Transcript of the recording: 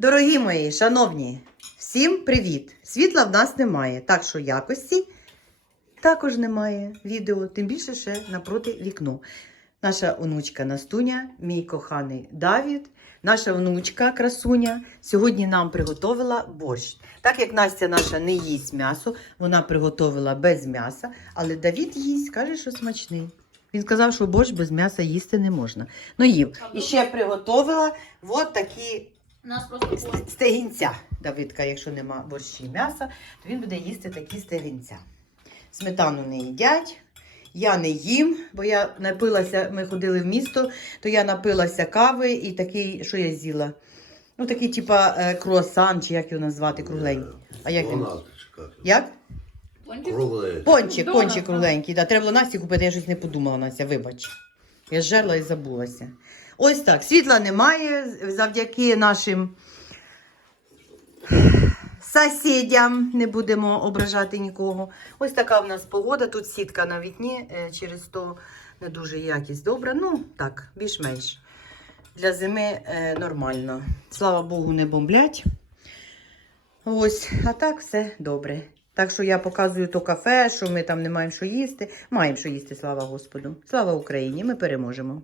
Дорогі мої, шановні, всім привіт! Світла в нас немає, так що якості також немає відео, тим більше ще напроти вікно. Наша онучка Настуня, мій коханий Давід, наша онучка Красуня сьогодні нам приготовила борщ. Так як Настя наша не їсть м'ясо, вона приготовила без м'яса, але Давід їсть, каже, що смачний. Він сказав, що борщ без м'яса їсти не можна. Ну їв. І ще приготовила от такі У нас просто стегінця. Давидка, якщо нема борщі м'яса, то він буде їсти такі стегінця. Сметану не їдять. Я не їм, бо я напилася, ми ходили в місто, то я напилася кави і такий, що я з'їла? Ну, такий, типа е, круасан, чи як його назвати, кругленький. А як він? Як? Пончик? Пончик, пончик кругленький. Да. Треба було Насті купити, я щось не подумала, Настя, вибач. Я жерла і забулася. Ось так. Світла немає завдяки нашим сусідям. Не будемо ображати нікого. Ось така в нас погода. Тут сітка на вікні, е, через то не дуже якість добра. Ну, так, більш-менш. Для зими е, нормально. Слава Богу, не бомблять. Ось, а так все добре. Так що я показую то кафе, що ми там не маємо що їсти. Маємо що їсти, слава Господу. Слава Україні! Ми переможемо.